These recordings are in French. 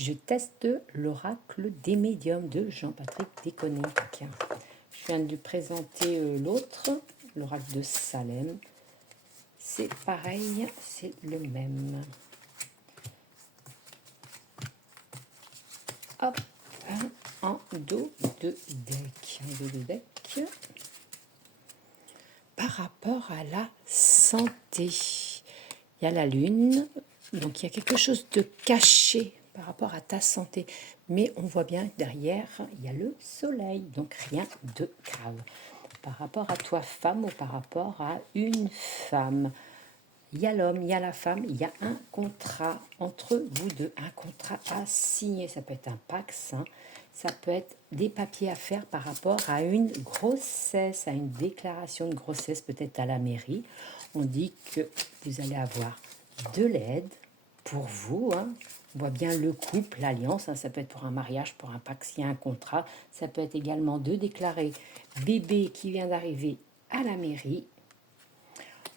Je teste l'oracle des médiums de Jean-Patrick Déconné. Je viens de lui présenter l'autre, l'oracle de Salem. C'est pareil, c'est le même. Hop, en dos de deck. Un dos de deck. Par rapport à la santé, il y a la lune, donc il y a quelque chose de caché par rapport à ta santé. Mais on voit bien que derrière, il y a le soleil, donc rien de grave. Par rapport à toi, femme, ou par rapport à une femme, il y a l'homme, il y a la femme, il y a un contrat entre vous deux, un contrat à signer. Ça peut être un pax, hein. Ça peut être des papiers à faire par rapport à une grossesse, à une déclaration de grossesse, peut-être à la mairie. On dit que vous allez avoir de l'aide pour vous, hein. On voit bien le couple, l'alliance, hein. Ça peut être pour un mariage, pour un pax, il y a un contrat. Ça peut être également de déclarer bébé qui vient d'arriver à la mairie.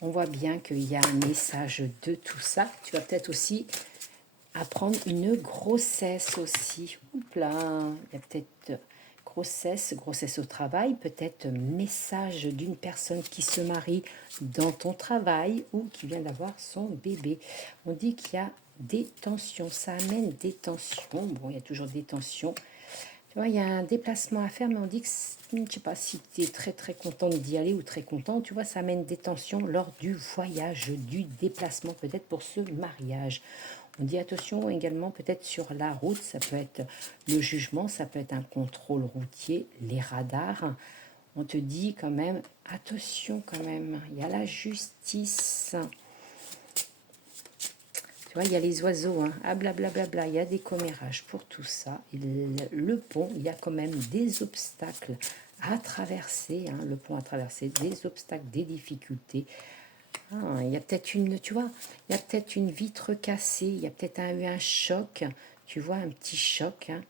On voit bien qu'il y a un message de tout ça. Tu vas peut-être aussi apprendre une grossesse aussi. Oups là, il y a peut-être grossesse au travail, peut-être message d'une personne qui se marie dans ton travail ou qui vient d'avoir son bébé. On dit qu'il y a des tensions, ça amène des tensions. Bon, il y a toujours des tensions. Tu vois, il y a un déplacement à faire, mais on dit que, je ne sais pas si tu es très très contente d'y aller ou très content, tu vois, ça amène des tensions lors du voyage, du déplacement, peut-être pour ce mariage. On dit attention également peut-être sur la route, ça peut être le jugement, ça peut être un contrôle routier, les radars. On te dit quand même, attention quand même, il y a la justice. Tu vois, il y a les oiseaux, hein, ah blablabla, il y a des commérages pour tout ça. Le pont, il y a quand même des obstacles à traverser, hein, le pont à traverser, des obstacles, des difficultés. Ah, il y a peut-être une, tu vois, il y a peut-être une vitre cassée, il y a peut-être eu un choc, tu vois, un petit choc. Hein.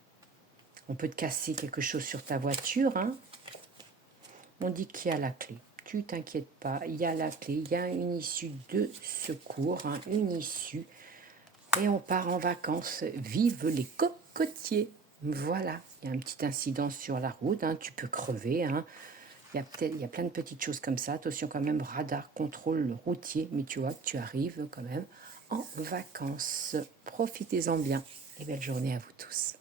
On peut te casser quelque chose sur ta voiture. Hein. On dit qu'il y a la clé. Tu t'inquiètes pas, il y a la clé, il y a une issue de secours, hein, une issue. Et on part en vacances. Vive les cocotiers. Voilà, il y a un petit incident sur la route, hein, tu peux crever. Hein. Il y a plein de petites choses comme ça. Attention quand même, radar, contrôle routier. Mais tu vois, tu arrives quand même en vacances. Profitez-en bien et belle journée à vous tous.